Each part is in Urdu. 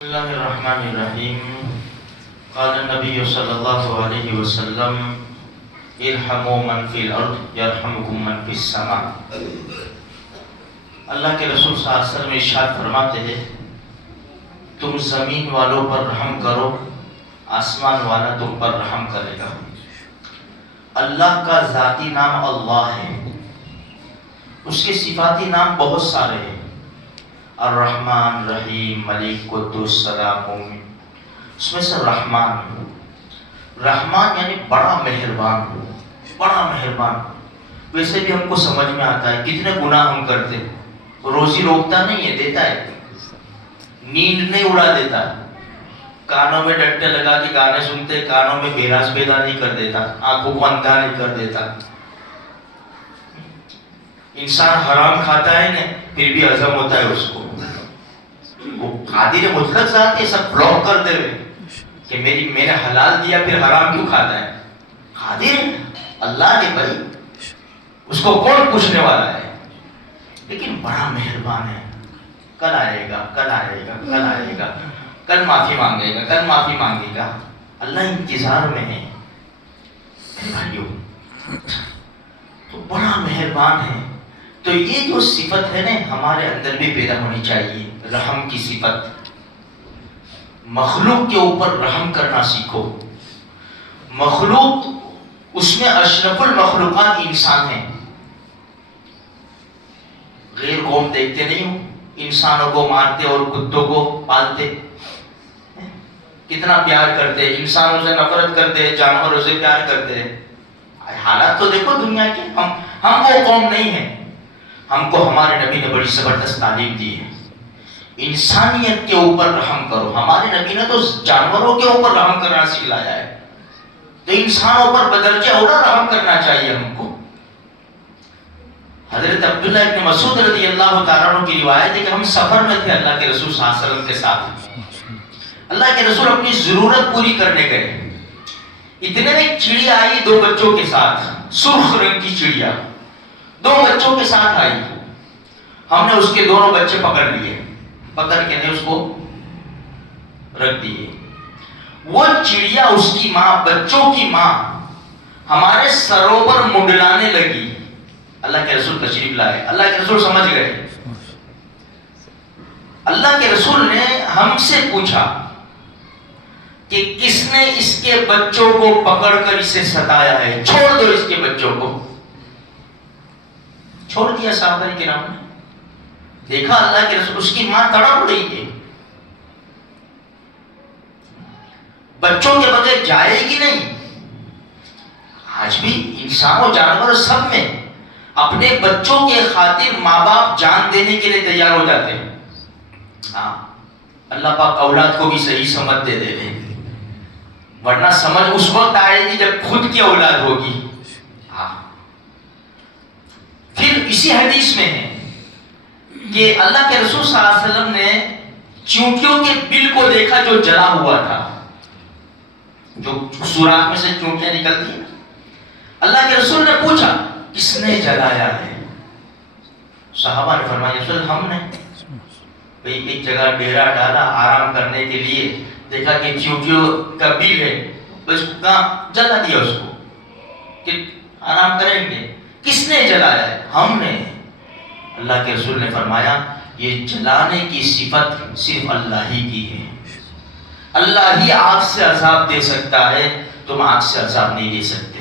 بسم اللہ الرحمن الرحیم قال النبی صلی اللہ علیہ وسلم ارحموا من فی الارض یرحمکم من فی السماء۔ اللہ کے رسول صلی اللہ علیہ وسلم ارشاد فرماتے ہیں تم زمین والوں پر رحم کرو، آسمان والا تم پر رحم کرے گا۔ اللہ کا ذاتی نام اللہ ہے، اس کے صفاتی نام بہت سارے ہیں، الرحمن، رحیم، ملک، قدوس، سلام، مومن۔ اس میں سے رحمان یعنی بڑا مہربان، بڑا مہربان۔ ویسے بھی ہم کو سمجھ میں آتا ہے کتنے گناہ ہم کرتے، روزی روکتا نہیں ہے، دیتا ہے، نیند نہیں اڑا دیتا، کانوں میں ڈنڈے لگا کے گانے سنتے، کانوں میں بیراس پیدا نہیں کر دیتا، آنکھوں کو اندھا نہیں کر دیتا۔ انسان حرام کھاتا ہے نا، پھر بھی ہضم ہوتا ہے اس کو۔ وہ قادر مطلق ذات ہے، سب بلاک کر دے کہ میں نے حلال دیا پھر حرام کیوں کھاتا ہے؟ قادر اللہ نے بھائی، اس کو کون پوچھنے والا ہے؟ لیکن بڑا مہربان ہے، کل آئے گا، کل آئے گا، کل آئے گا، کل معافی مانگے گا، کل معافی مانگے گا۔ اللہ انتظار میں ہے بھائیو، تو بڑا مہربان ہے۔ تو یہ جو صفت ہے نا ہمارے اندر بھی پیدا ہونی چاہیے، رحم کی صفت۔ مخلوق کے اوپر رحم کرنا سیکھو۔ مخلوق، اس میں اشرف المخلوقات انسان ہیں۔ غیر قوم دیکھتے نہیں ہو، انسانوں کو مارتے اور کتوں کو پالتے، کتنا پیار کرتے، انسانوں سے نفرت کرتے، جانوروں سے پیار کرتے۔ حالات تو دیکھو دنیا کے، ہم وہ قوم نہیں ہیں۔ ہم کو ہمارے نبی نے بڑی زبردست تعلیم دی ہے، انسانیت کے اوپر رحم کرو۔ ہمارے نبی نے تو جانوروں کے اوپر رحم کرنا سکھلایا ہے، تو انسانوں پر بدرجہ اولا رحم کرنا چاہیے ہم کو۔ حضرت عبداللہ ابن مسعود رضی اللہ تعالیٰ عنہ کی روایت ہے کہ ہم سفر میں تھے اللہ کے رسول صلی اللہ علیہ وسلم کے ساتھ۔ اللہ کے رسول اپنی ضرورت پوری کرنے گئے، اتنے میں ایک چڑیا آئی دو بچوں کے ساتھ، سرخ رنگ کی چڑیا دو بچوں کے ساتھ آئی۔ ہم نے اس کے دونوں بچے پکڑ لیے، پکڑ کے نے اس کو رکھ دیے۔ وہ چڑیا، اس کی ماں، بچوں کی ماں ہمارے سروں پر منڈلانے لگی۔ اللہ کے رسول تشریف لائے، اللہ کے رسول سمجھ گئے۔ اللہ کے رسول نے ہم سے پوچھا کہ کس نے اس کے بچوں کو پکڑ کر اسے ستایا ہے، چھوڑ دو اس کے بچوں کو۔ چھوڑ دیا صحابہ کرام نے۔ دیکھا اللہ کے رسول، اس کی ماں تڑپ رہی ہے، بچوں کے بغیر جائے گی نہیں۔ آج بھی انسان و جانور سب میں اپنے بچوں کے خاطر ماں باپ جان دینے کے لیے تیار ہو جاتے ہیں۔ ہاں، اللہ پاک اولاد کو بھی صحیح سمجھ دے دے، ورنہ سمجھ اس وقت آئے گی جب خود کی اولاد ہوگی۔ پھر اسی حدیث میں ہے کہ اللہ کے رسول صلی اللہ علیہ وسلم نے چونٹیوں کے بل کو دیکھا جو جلا ہوا تھا، جو سوراخ میں سے چونٹیاں نکلتی ہیں۔ اللہ کے رسول نے پوچھا کس نے جلایا ہے؟ صحابہ نے فرمایا رسول ہم نے۔ ایک جگہ ڈیرا ڈالا آرام کرنے کے لیے، دیکھا کہ چونٹیوں کا بل ہے، بس جلا دیا اس کو کہ آرام کریں گے۔ کس نے جلایا ہے؟ ہم نے۔ اللہ کے رسول نے فرمایا یہ جلانے کی صفت صرف اللہ ہی کی ہے، اللہ ہی آگ سے عذاب دے سکتا ہے، تم آگ سے عذاب نہیں دے سکتے۔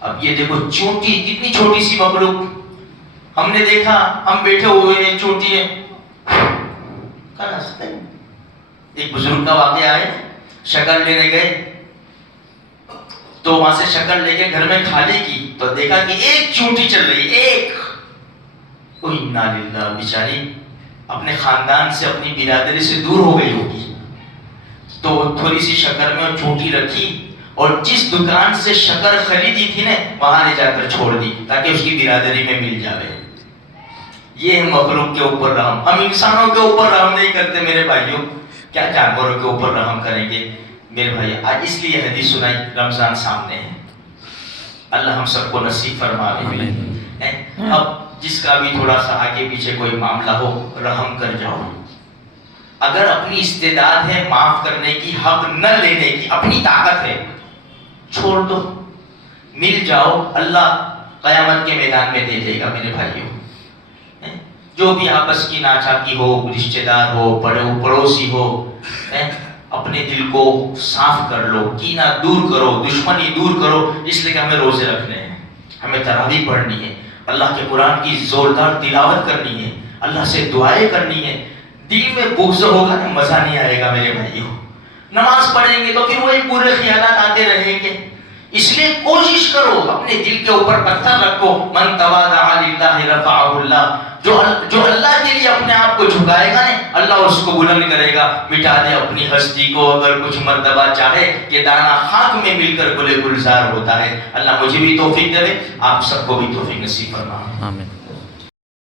اب یہ دیکھو چونٹی، کتنی چھوٹی سی مخلوق، ہم نے دیکھا، ہم بیٹھے ہوئے ہیں، چونٹی ہے کر ہنستے ہیں۔ ایک بزرگ کا واقعہ ہے، شکر لینے گئے تو وہاں سے شکر لے کے گھر میں کھانے کی تو دیکھا کہ ایک چونٹی چل رہی، ایک۔ اِنَّا لِلَّهِ، بیچاری اپنے خاندان سے، اپنی برادری سے دور ہو گئی ہوگی، تو تھوڑی سی شکر میں چونٹی رکھی اور جس دکان سے شکر خریدی تھی نا وہاں لے جا کر چھوڑ دی تاکہ اس کی برادری میں مل جائے۔ یہ ہے مخلوق کے اوپر رحم۔ ہم انسانوں کے اوپر رحم نہیں کرتے میرے بھائیوں، کیا جانوروں کے اوپر رحم کریں گے میرے بھائی؟ آج اس لیے حدیث سنائی، رمضان سامنے ہے، اللہ ہم سب کو نصیب فرمائے۔ اب جس کا بھی تھوڑا سا آگے پیچھے کوئی معاملہ ہو، رحم کر جاؤ، اگر اپنی استعداد ہے معاف کرنے کی، حق نہ لینے کی، اپنی طاقت ہے، چھوڑ دو، مل جاؤ، اللہ قیامت کے میدان میں دے دے گا میرے بھائیوں۔ جو بھی آپس کی ناچاکی ہو، رشتہ دار ہو، پڑوسی ہو، اپنے دل کو صاف کر لو، کینہ دور کرو، دشمنی دور کرو، اس لیے کہ ہمیں روزے رکھنے ہیں، ہمیں تراویح پڑھنی ہے، اللہ کے قرآن کی زوردار تلاوت کرنی ہے، اللہ سے دعائیں کرنی ہے۔ دل میں بغض ہوگا نا، مزہ نہیں آئے گا میرے بھائیوں۔ نماز پڑھیں گے تو پھر وہی برے خیالات آتے رہیں گے، اس لیے کوشش کرو، اپنے دل کے اوپر پتھر رکھو، من تواضع للہ رفعہ اللہ، جو اللہ کے لیے اپنے آپ کو جھکائے گا نا، اللہ اس کو بلند کرے گا، مٹا دے اپنی ہستی کو، اگر کچھ مرتبہ چاہے کہ دانا خاک میں مل کر گلے گلزار ہوتا ہے۔ اللہ مجھے بھی توفیق دے، آپ سب کو بھی توفیق نصیب فرمائے۔ آمین۔